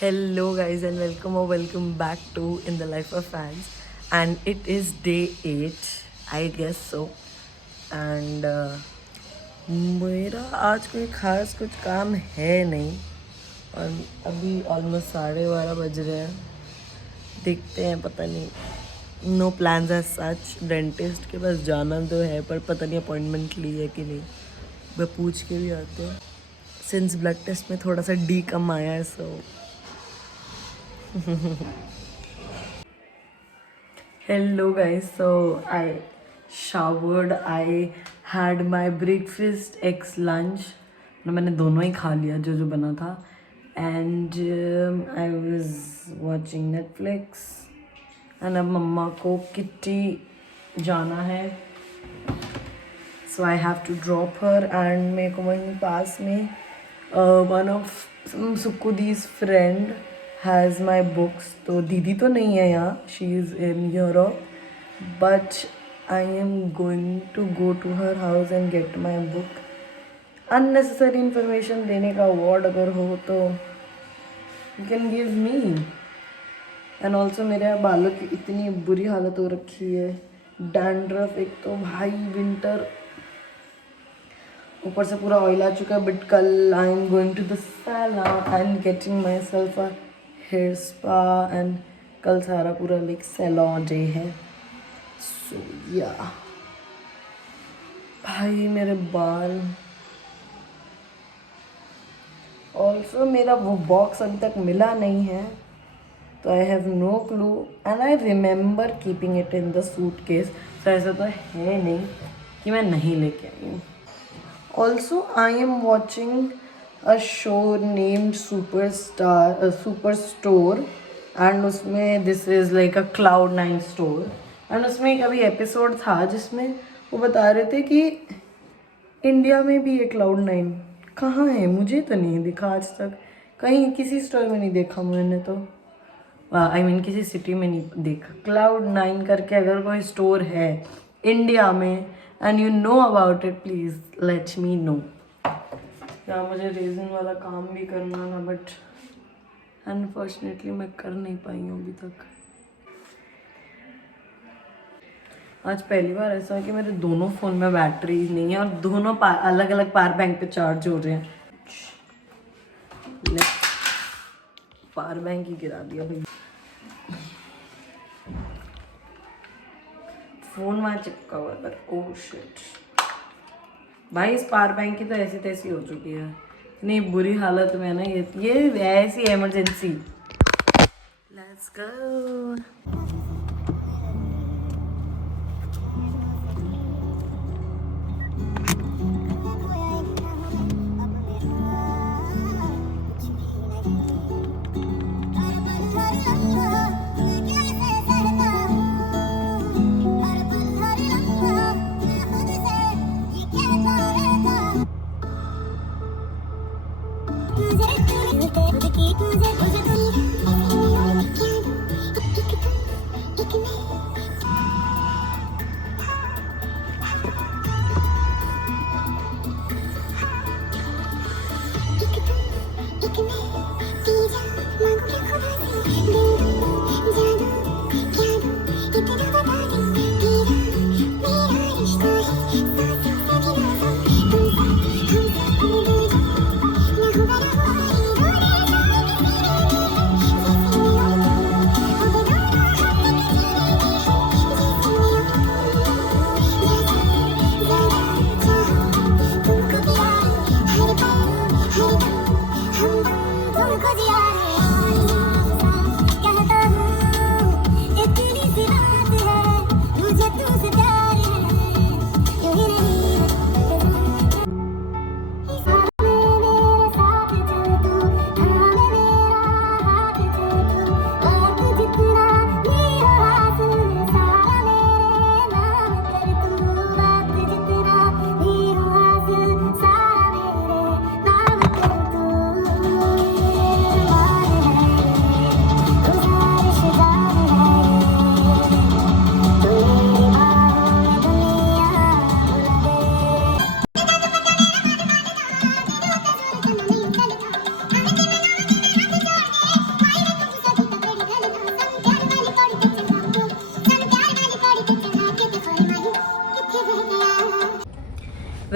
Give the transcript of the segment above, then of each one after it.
Hello, guys, and welcome back to In the Life of Fans. And it is day 8, I guess so. And मेरा आज कोई खास कुछ काम है नहीं और अभी ऑलमोस्ट 12:30 बज रहे हैं. देखते हैं, पता नहीं. No plans as such. Dentist के पास जाना तो है पर पता नहीं अपॉइंटमेंट ली है कि नहीं. मैं पूछ के भी आते हैं. सिंस ब्लड टेस्ट में थोड़ा सा डी कम आया है सो. Hello guys, so I showered, I had my breakfast, ex lunch. मैंने दोनों ही खा लिया जो बना था. And I was watching Netflix. And अब मम्मा को किट्टी जाना है. So I have to drop her and मेरे को वहीं पास में one of Sukudi's friend has my books. तो दीदी तो नहीं है यहाँ, she is in Europe, but I am going to go to her house and get my book. Unnecessary information देने का word अगर हो तो you can give me. And also मेरे बालों की इतनी बुरी हालत हो रखी है. डैंड्रफ एक तो भाई विंटर, ऊपर से पूरा ऑयल आ चुका है. बट कल I am going to the salon and getting myself a hair spa. And कल सारा पूरा लाइक सैलून डे है. सो या भाई मेरे बाल. ऑल्सो मेरा वो बॉक्स अभी तक मिला नहीं है तो I have no clue. And I remember keeping it in the suitcase. तो ऐसा तो है नहीं कि मैं नहीं लेके आई हूँ. Also, I am watching a show named Superstore, and उसमें this is like a Cloud9 store. and उसमें एक अभी एपिसोड था जिसमें वो बता रहे थे कि इंडिया में भी ये Cloud9 कहाँ है. मुझे तो नहीं दिखा आज तक कहीं, किसी स्टोर में नहीं देखा मैंने तो. आई मीन किसी सिटी में नहीं देखा. Cloud9 करके अगर कोई स्टोर है इंडिया में and you know about it, please let me know. या मुझे रेजिन वाला काम भी करना था बट अनफॉर्चुनेटली मैं कर नहीं पाई हूँ अभी तक. आज पहली बार ऐसा है कि मेरे दोनों फ़ोन में बैटरी नहीं है और दोनों अलग अलग पावर बैंक पे चार्ज हो रहे हैं. पावर बैंक ही गिरा दिया भाई. फोन वहाँ चिपका हुआ था. ओह शिट भाई, इस पावर बैंक की तो ऐसी तैसी हो चुकी है. इतनी बुरी हालत में ना ये ऐसी emergency. Let's go.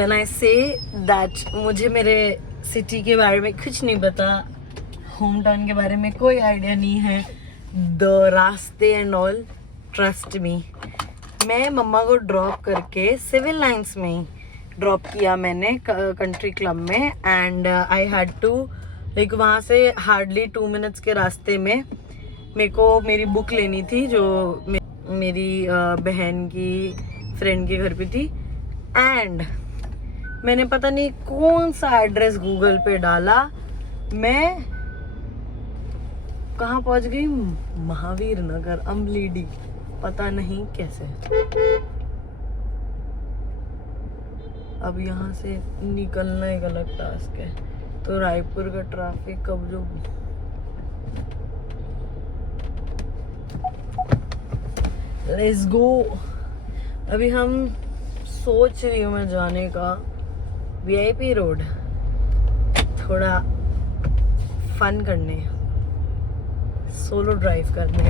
When I say that मुझे मेरे सिटी के बारे में कुछ नहीं पता, होम टाउन के बारे में कोई आइडिया नहीं है, द रास्ते एंड ऑल, ट्रस्ट मी। मैं मम्मा को ड्रॉप करके सिविल लाइंस में ही ड्रॉप किया मैंने कंट्री क्लब में, and I had to like वहाँ से हार्डली 2 मिनट्स के रास्ते में मेरे को मेरी बुक लेनी थी जो मेरी बहन की फ्रेंड के घर पे थी। एंड मैंने पता नहीं कौन सा एड्रेस गूगल पे डाला, मैं कहाँ पहुँच गई, महावीर नगर, अमलीडी, पता नहीं कैसे। अब यहाँ से निकलना एक अलग टास्क है। तो रायपुर का ट्रैफिक अब जो लेट्स गो। अभी हम सोच रही हूँ मैं जाने का वीआईपी रोड, थोड़ा फन करने, सोलो ड्राइव करने।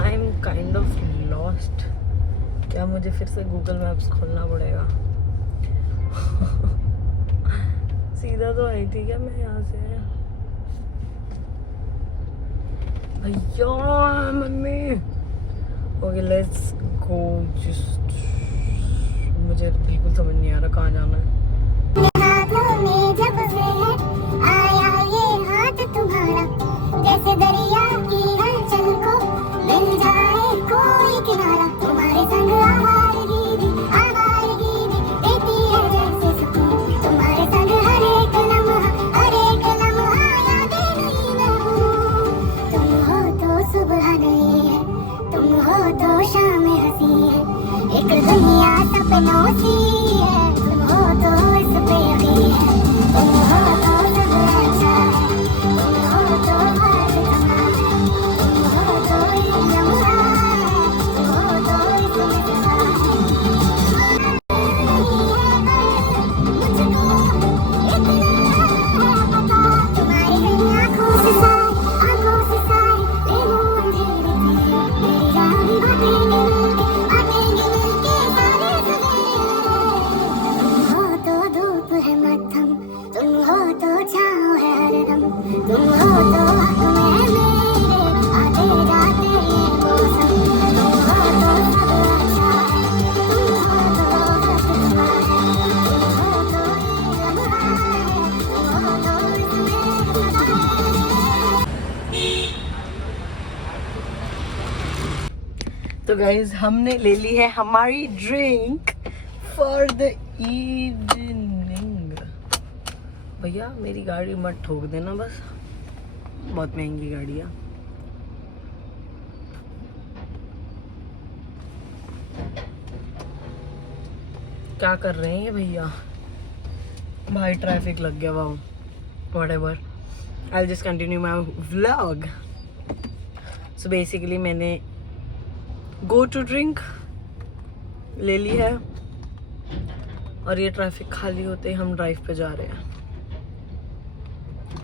I am kind of lost. क्या मुझे फिर से गूगल मैप्स खोलना पड़ेगा? सीधा तो आई थी क्या मैं यहाँ से? भैया mummy, okay let's go. Just मुझे बिल्कुल समझ नहीं आ रहा कहाँ जाना है। जैसे दरिया की हलचल को मिल जाए कोई किनारा, तुम्हारे संग आवाज़गी भी देती है जैसे सुकून, तुम्हारे संग हर एक लम्हा यादें नहीं रहूं। तुम हो तो सुबह नहीं है, तुम हो तो शाम हंसी है, एक दुनिया सपनों सी है, तुम हो तो इस पे यकीन है, तुम हो तो सब अच्छा है, तुम हो तो हर समा है, तुम हो तो एक लम्हा है, तुम हो तो इसमें समा है। मुझको इतना पता, तुम्हारी आँखों से सारे ले लूं अंधेरे से, मेरी जान बातेंगे मिलके सारे सवेरे। तुम हो तो धूप है मध्यम, तुम हो तो छाँव है हरदम, तुम हो तो हक में मेरे आते जाते ये मौसम, तुम हो तो सब अच्छा है, तुम हो तो हक तुम्हारा है, तुम हो तो ये लम्हा है, तुम हो तो इसमें समा है। तो गाइज हमने ले ली है हमारी ड्रिंक फॉर द इवनिंग। भैया मेरी गाड़ी मत ठोक देना बस, बहुत महंगी गाड़ी है। क्या कर रहे हैं ये भैया? भाई ट्रैफिक लग गया, wow whatever, I will just continue my vlog. So basically मैंने गो टू ड्रिंक ले ली है और ये ट्रैफिक खाली होते ही हम ड्राइव पे जा रहे हैं।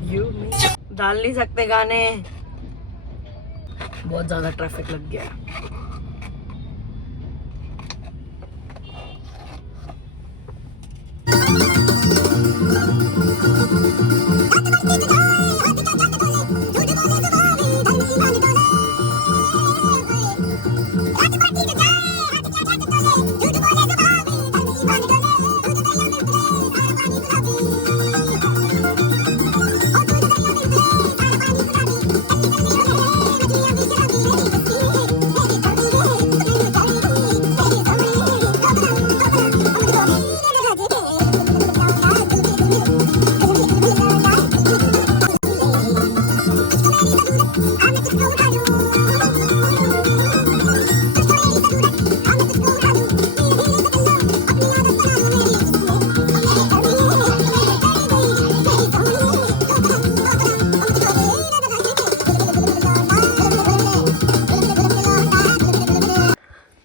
यू डाल नहीं सकते गाने, बहुत ज्यादा ट्रैफिक लग गया है।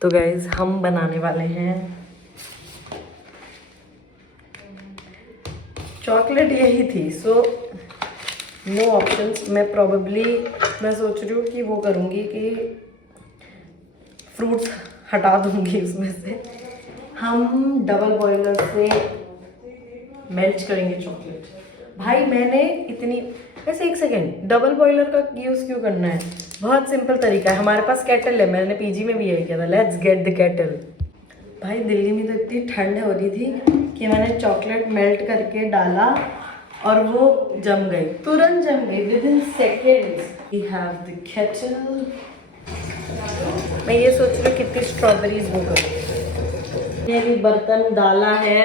तो गाइज हम बनाने वाले हैं चॉकलेट, यही थी सो नो ऑप्शंस। मैं सोच रही हूँ कि वो करूँगी कि फ्रूट्स हटा दूंगी उसमें से। हम डबल बॉयलर से मेल्ट करेंगे चॉकलेट। भाई मैंने इतनी, वैसे एक सेकेंड, डबल बॉयलर का यूज़ क्यों करना है? बहुत सिंपल तरीका है, हमारे पास केटल है, मैंने पीजी में भी यही किया था, लेट्स गेट द केटल। भाई दिल्ली में तो इतनी ठंड हो रही थी कि मैंने चॉकलेट मेल्ट करके डाला और वो जम गई, तुरंत जम गई, within seconds. We have the kettle. मैं ये सोच रही हूँ कितनी स्ट्रॉबेरीज वो करूँ। ये भी बर्तन डाला है,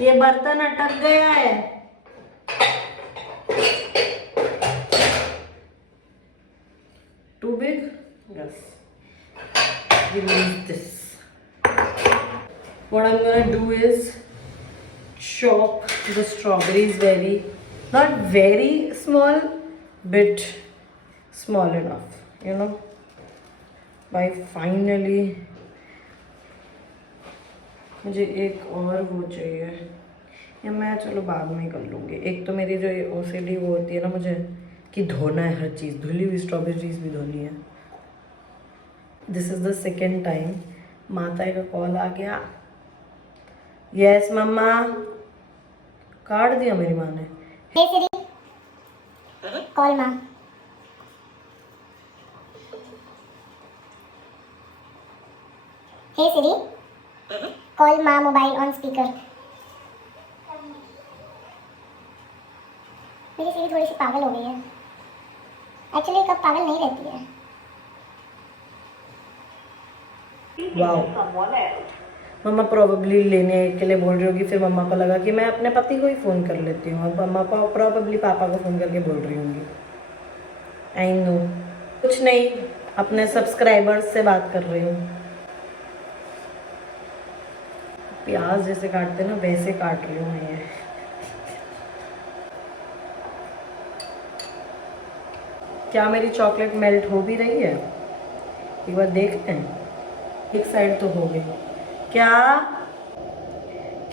ये बर्तन अटक गया है। Too big? Yes. Release this. What I'm gonna do is chop the strawberries not very small, bit small enough, you know. By finally, मुझे एक और वो चाहिए, या मैं चलो बाद में कर लूँगी। एक तो मेरी जो ये OCD वो होती है ना, मुझे कि धोना है हर चीज़, धुली हुई स्ट्रॉबेरीज भी धोनी है। This is the second time माता का कॉल आ गया। यस मम्मा, काट दिया मेरी माँ ने। हे सिरी, कॉल माँ। हे सिरी, कॉल माँ, मोबाइल ऑन स्पीकर। मेरी सिरी थोड़ी सी पागल हो गई है। एक्चुअली कब पागल नहीं रहती है। वाओ, मम्मा प्रोबेबली लेने के लिए बोल रही होगी, फिर मम्मा को लगा कि मैं अपने पति को ही फ़ोन कर लेती हूँ, और मम्मा प्रोबेबली पापा को फ़ोन करके बोल रही होंगी। आई नो, कुछ नहीं, अपने सब्सक्राइबर्स से बात कर रही हूँ। प्याज जैसे काटते ना वैसे काट रही हूँ मैं ये। क्या मेरी चॉकलेट मेल्ट हो भी रही है? एक बार देखते हैं। एक साइड तो हो गई। क्या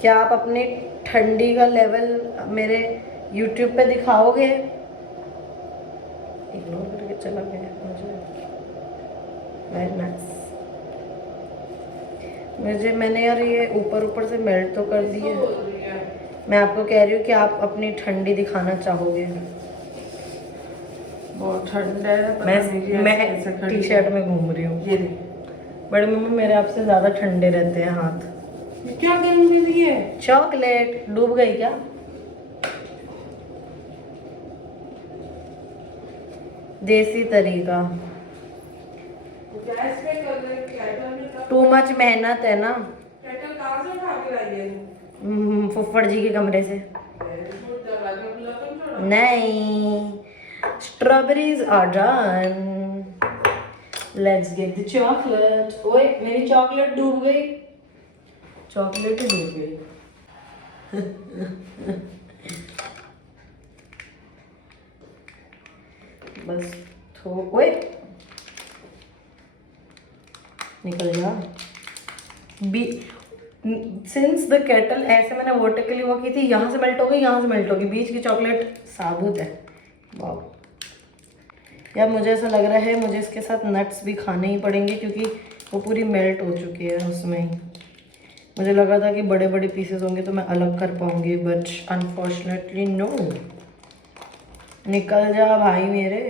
क्या आप अपनी ठंडी का लेवल मेरे YouTube पे दिखाओगे? इग्नोर करके चला गया मुझे। Very nice. मैंने यार ये ऊपर से मेल्ट तो कर दिए। मैं आपको कह रही हूँ कि आप अपनी ठंडी दिखाना चाहोगे। बहुत ठंड है। मैं टी शर्ट में घूम रही हूँ। बड़े मम्मी मेरे आपसे ज़्यादा ठंडे रहते हैं हाथ। क्या गर्म कर रही है? चॉकलेट डूब गई क्या? देसी तरीका। गैस पे कर रही है। टू मच मेहनत है ना। केटल कहाँ से उठा के लाई है? फुफ्फड़ जी के कमरे से। नहीं, strawberries are done. Let's get the chocolate. ओए मेरी चॉकलेट डूब गई, चॉकलेट ही डूब गई। बस ओए निकल जा। सिंस द केटल ऐसे मैंने वर्टिकली वो की थी, यहाँ से मेल्ट हो गई, यहाँ से मेल्ट होगी, बीच की चॉकलेट साबुत है। वाह यार, मुझे ऐसा लग रहा है मुझे इसके साथ नट्स भी खाने ही पड़ेंगे, क्योंकि वो पूरी मेल्ट हो चुकी है उसमें ही। मुझे लगा था कि बड़े बड़े पीसेस होंगे तो मैं अलग कर पाऊंगी, बट अनफॉर्चुनेटली नो। निकल जा भाई मेरे।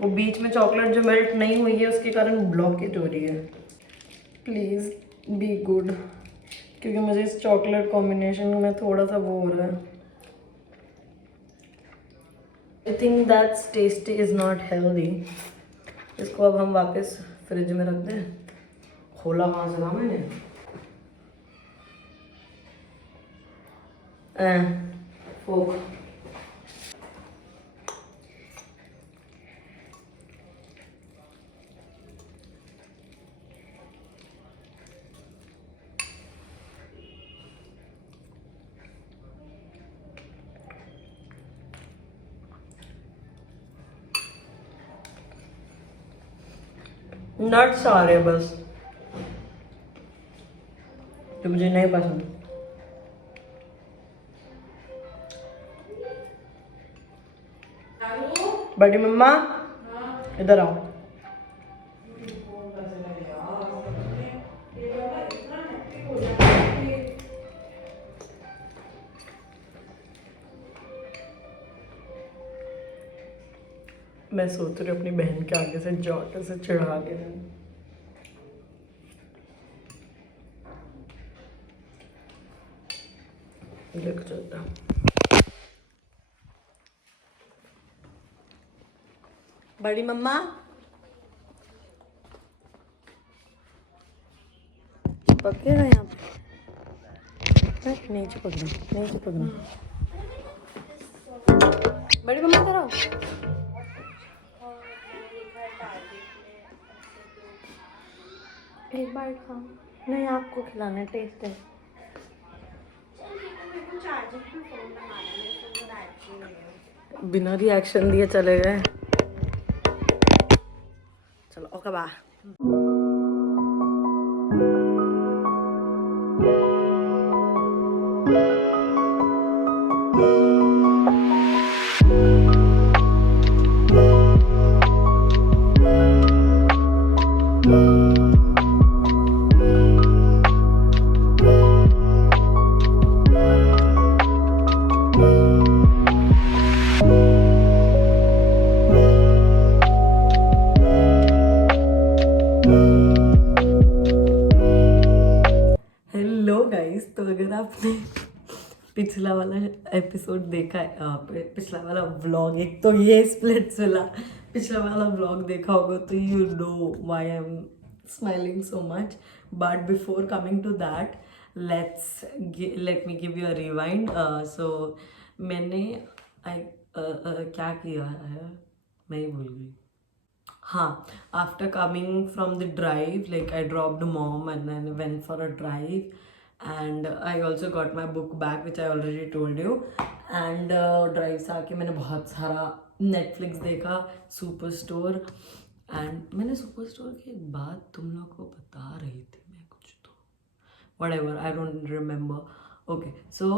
वो बीच में चॉकलेट जो मेल्ट नहीं हुई है उसके कारण ब्लॉकेज हो रही है। प्लीज़ बी गुड, क्योंकि मुझे इस चॉकलेट कॉम्बिनेशन में थोड़ा सा वो हो रहा है। I think that's tasty is not healthy. इसको अब हम वापस फ्रिज में रख दें। खोला कहाँ से था मैंने? फोक। नट्स आ रहे हैं बस, तो मुझे नहीं पसंद। बड़ी मम्मा इधर आओ। मैं सोच रही हूँ अपनी बहन के आगे से जॉट से चढ़ा के लेकर चलता हूँ। बड़ी मम्मा चिपकेगा यहाँ पे, नहीं चिपकना, नहीं चिपकना। बड़ी मम्मा करो। एक बार खाओ, नहीं आपको खिलाना, टेस्ट है। बिना रिएक्शन दिए चले गए। चलो ओके बाय। हेलो गाइस, तो अगर आपने पिछला वाला एपिसोड देखा है, पिछला वाला व्लॉग, एक तो ये स्प्लिट्स वाला पिछला वाला व्लॉग देखा होगा तो you know why I am smiling so much. But before coming to that let me give you a rewind. So मैंने क्या किया है मैं ही भूल गई। हाँ, after coming from the drive, like I dropped mom and then went for a drive, and I also got my book back which I already told you. And drive से आके मैंने बहुत सारा Netflix देखा, सुपर स्टोर। एंड मैंने super store की एक बात तुम लोग को बता रही थी मैं, कुछ तो whatever, I don't remember. Okay, so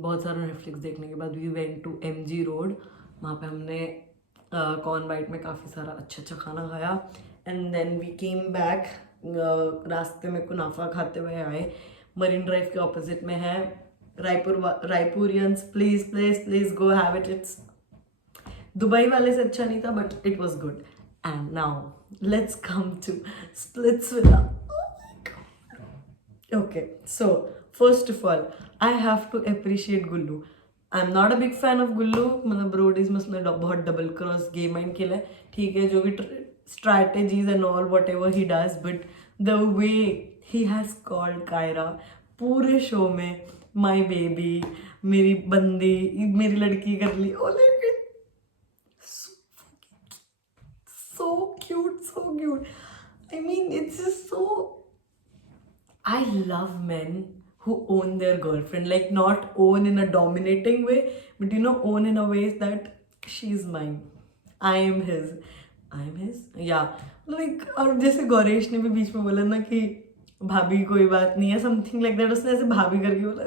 बहुत सारा Netflix देखने के बाद we went to MG road. वहाँ पे हमने कॉर्न बाइट में काफ़ी सारा अच्छा खाना खाया। And then we came back. रास्ते में कुनाफा खाते हुए आए। मरीन ड्राइव के ऑपोजिट में है Raipurians. Please please please go have it. It's Dubai वाले से अच्छा नहीं था but it was good. And now let's come to Splitsvilla. Okay, so first of all I have to appreciate Gullu. I am not a big fan of Gullu, मतलब ब्रोडीज में उसने बहुत डबल क्रॉस गेम एंड खेला है, ठीक है, जो भी strategies and all whatever he does, but the way he has called Kaira पूरे शो में माई बेबी, मेरी बंदी, मेरी लड़की कर ली, so cute. I mean, it's just so. I love men who own their girlfriend, like not own in a dominating way, but you know, own in a way that she's mine, I am his, yeah, like, और जैसे गौरेश ने भी बीच में बोला ना कि भाभी कोई बात नहीं है, समथिंग लाइक दैट, उसने ऐसे भाभी करके बोला,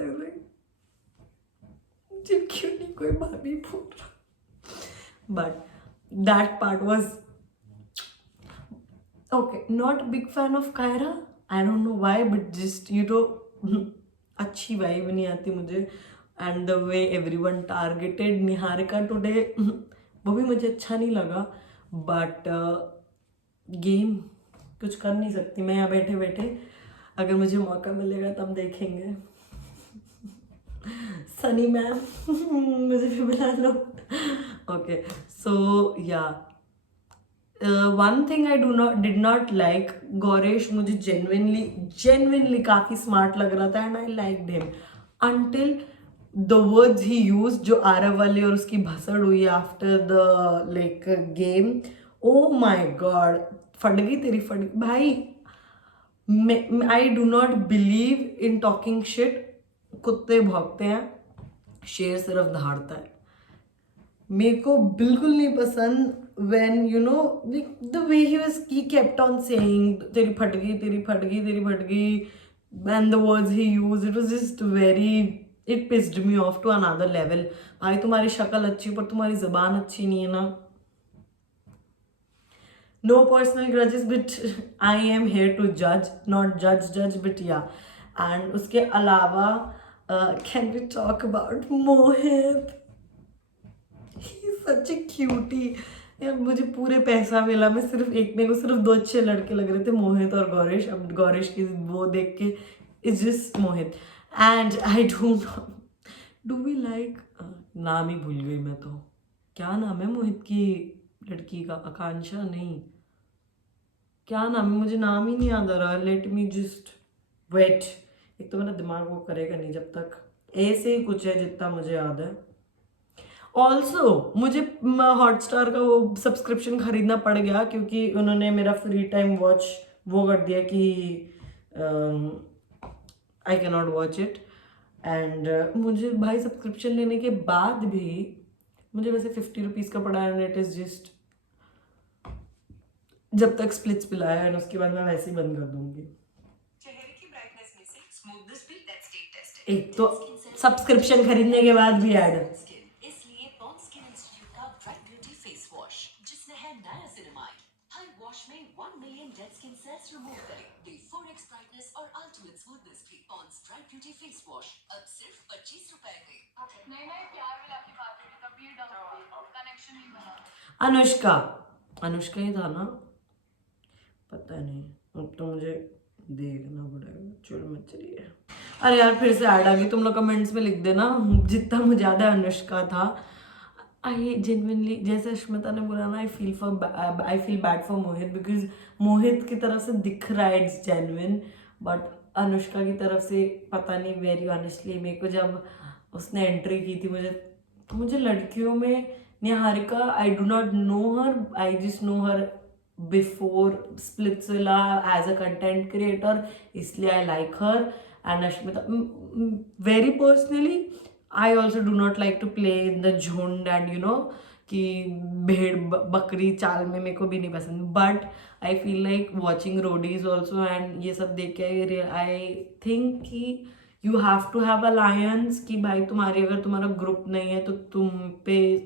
जब क्यों नहीं कोई भाभी बोल रहा, but that part was okay. Not big fan of Kaira, I don't know why, but just you know अच्छी वाइब नहीं आती मुझे। And the way everyone targeted Niharika today, वो भी मुझे अच्छा नहीं लगा। बट गेम कुछ कर नहीं सकती मैं, यहाँ बैठे बैठे, अगर मुझे मौका मिलेगा तब देखेंगे। सनी मैम मुझे भी बुला लो। Okay, so yeah one thing I did not like, Gauresh मुझे जेन्युइनली काफ़ी स्मार्ट लग रहा था and I liked him until the words he use, जो आरव वाली और उसकी भसड़ हुई after the like game. Oh my god, फट गई तेरी भाई। I do not believe in talking shit. कुत्ते भौंकते हैं, शेर सिर्फ दहाड़ता है। मेरे को बिल्कुल नहीं पसंद when you know the way he kept on saying तेरी फट गई, and the words he used, it was just very, it pissed me off to another level. भाई तुम्हारी शक्ल अच्छी पर तुम्हारी ज़बान अच्छी नहीं है ना। No personal grudges, but I am here to judge, not judge, but yeah. And उसके अलावा can we talk about Mohit? He's such a cutie. यार मुझे पूरे पैसा मिला, मैं सिर्फ एक, मेरे को सिर्फ 2 अच्छे लड़के लग रहे थे, मोहित और गौरेश। अब गौरेश की वो देख के is just Mohit and I don't do we like, नाम ही भूल गई मैं तो, क्या नाम है मोहित की लड़की का? आकांक्षा नहीं, क्या नाम है, मुझे नाम ही नहीं याद आ रहा। लेट मी जस्ट वेट, एक तो मेरा दिमाग वो करेगा नहीं जब तक। ए से ही कुछ है जितना मुझे याद है। ऑल्सो मुझे हॉटस्टार का वो सब्सक्रिप्शन खरीदना पड़ गया क्योंकि उन्होंने मेरा फ्री टाइम वॉच वो कर दिया कि I can not watch it. And मुझे भाई सब्सक्रिप्शन लेने के बाद भी मुझे वैसे 50 रुपीज़ का पड़ा है, एंड इट इज़ जस्ट जब तक स्प्लिट्स पिलाया है, उसके बाद मैं वैसे ही बंद कर दूंगी। चेहरे की ब्राइटनेस में से स्मूथनेस भी लेट्स टेक टेस्ट। एक तो सब्सक्रिप्शन खरीदने के बाद भी ऐड। इसलिए पॉन्ड स्किन इंस्टीट्यूट का ब्राइट ब्यूटी फेस वॉश जिसमें है नया सिनेमाइड, हर वॉश में 1 million dead skin cells remove करे, दे 4x ब्राइटनेस और अल्टीमेट स्मूथनेस भी। Pond's bright beauty face wash अब सिर्फ 25 रुपए में। नहीं नहीं प्यार मिला की बात हुई तब ये कनेक्शन नहीं बना। अनुष्का, अनुष्का ही था ना, पता नहीं, अब तो मुझे देखना पड़ेगा। चलो मैं चलिए। अरे यार फिर से ऐड आ गई, तुम लोग कमेंट्स में लिख देना जितना मुझे याद है अनुष्का था। आई जेन्युइनली, जैसे अश्मिता ने बोला ना, I feel bad for Mohit because Mohit की तरफ से दिख रहा है इट्स जेन्युइन, बट अनुष्का की तरफ से पता नहीं। वेरी ऑनेस्टली मेरे को जब उसने एंट्री की थी, मुझे लड़कियों में Niharika, I do not know her, I just know her before Splitsvilla as a content creator, इसलिए I like her. And Ashmita, very personally I also do not like to play in the झुंड and you know कि भेड़ बकरी चाल में मेरे को भी नहीं पसंद, but I feel like watching Roadies also and ये सब देख के आई थिंक कि you have to have alliance कि भाई तुम्हारी, अगर तुम्हारा ग्रुप नहीं है तो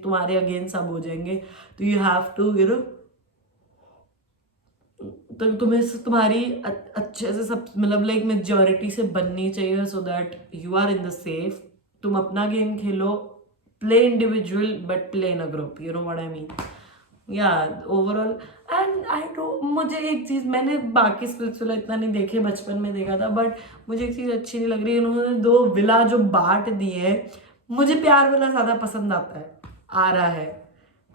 तुम्हारे अगेंस्ट सब हो जाएंगे, तो you have to you know, तो तुम्हें तुम्हारी अच्छे से सब मतलब लाइक मेजॉरिटी से बननी चाहिए so that you are in the safe. तुम अपना गेम खेलो, play individual but play in a group, you know what I mean. Yeah overall and I don't, मुझे एक चीज़, मैंने बाकी स्प्लिट्सविला इतना नहीं देखे, बचपन में देखा था, बट मुझे एक चीज़ अच्छी नहीं लग रही, उन्होंने 2 विला जो बांट दिए हैं। मुझे प्यार विला ज़्यादा पसंद आता है, आ रहा है,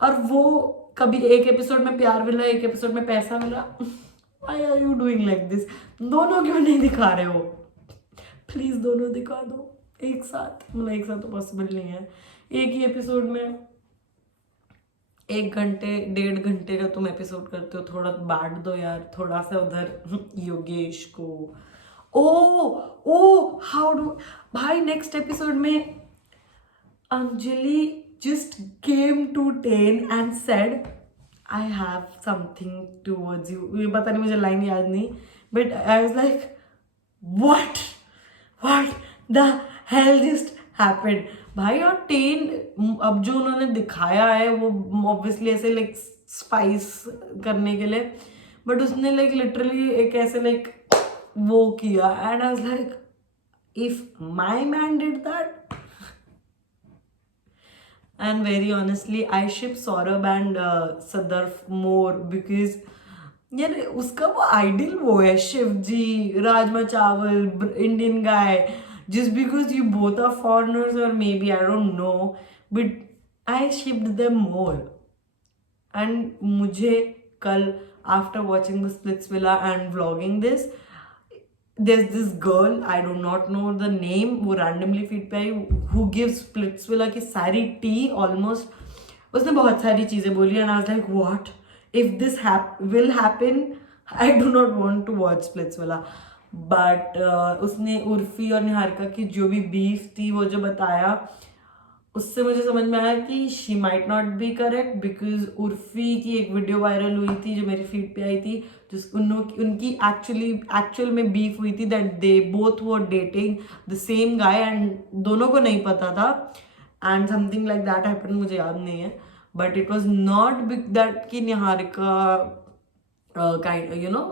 और वो कभी एक एपिसोड में प्यार विला, एक एपिसोड में पैसा villa. Why are you doing like this? दोनों क्यों नहीं दिखा रहे हो? प्लीज़ दोनों दिखा दो एक साथ, मतलब एक साथ तो पॉसिबल नहीं है। एक ही एपिसोड में 1 घंटे 1.5 घंटे का तुम एपिसोड करते हो, थोड़ा बांट दो यार, थोड़ा सा उधर योगेश को। ओ हाउ डू भाई, नेक्स्ट एपिसोड में Anjali just came to Tane and said, I have something towards you. ये पता नहीं, मुझे लाइन याद नहीं, but I was like, what the hell just happened? भाई, और टेन अब जो उन्होंने दिखाया है वो ऑब्वियसली ऐसे लाइक स्पाइस करने के लिए, बट उसने लाइक लिटरली एक ऐसे लाइक वो किया, and I was like, if my man did that. And very honestly, I ship Saurabh and Sadarf more because यार उसका वो आइडियल वो है, शिव जी, राजमा चावल, Indian guy, just because you both are foreigners or maybe I don't know, but I shipped them more. And मुझे कल after watching the Splitsvilla and vlogging this, there's this girl, I do not know the name, वो randomly feed पे आई, who gives Splitsvilla की सारी tea almost, उसने बहुत सारी चीज़ें बोली, and I was like, what? If this will happen, I do not want to watch Splitsvilla. But उसने उर्फी और निहारिका की जो भी बीफ थी वो जो बताया, उससे मुझे समझ में आया कि she might not be correct, because Urfi की एक वीडियो वायरल हुई थी जो मेरी फीड पे आई थी, जिस उनकी एक्चुअल में बीफ हुई थी, that they both were dating the same guy and दोनों को नहीं पता था, and something like that happened, मुझे याद नहीं है, but it was not big that कि Niharika kind you know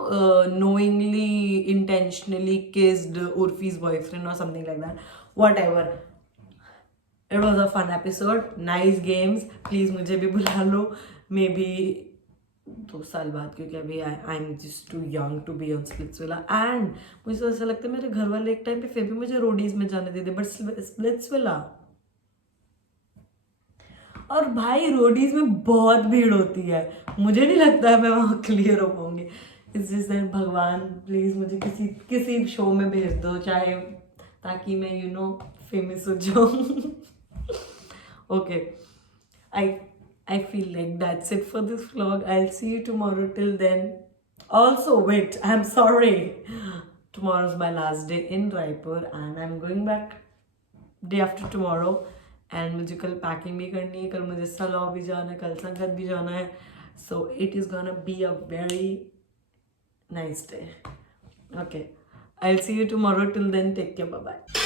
knowingly intentionally kissed Urfi's boyfriend or something like that, whatever. It was a fun episode, nice games, please मुझे भी बुला लो, may be 2 साल बाद, क्योंकि अभी I am just too young to be on Splitsvilla. And मुझे तो ऐसा लगता है मेरे घर वाले एक टाइम पे फिर भी मुझे रोडीज में जाने देते, बट स्प्लिट्सविला, और भाई रोडीज में बहुत भीड़ होती है, मुझे नहीं लगता है मैं वहाँ क्लियर हो पाऊंगी। इट्स जस्ट दैट भगवान प्लीज़ मुझे किसी शो में भेज दो, चाहे, ताकि मैं फेमस हो जाऊँ। Okay, I feel like that's it for this vlog. I'll see you tomorrow. Till then, also wait, I'm sorry. Tomorrow's my last day in Raipur and I'm going back day after tomorrow. And मुझे कल packing भी करनी है, कल मुझे सलाह भी जाना है, कल संगत भी जाना है. So it is gonna be a very nice day. Okay, I'll see you tomorrow. Till then, take care. Bye bye.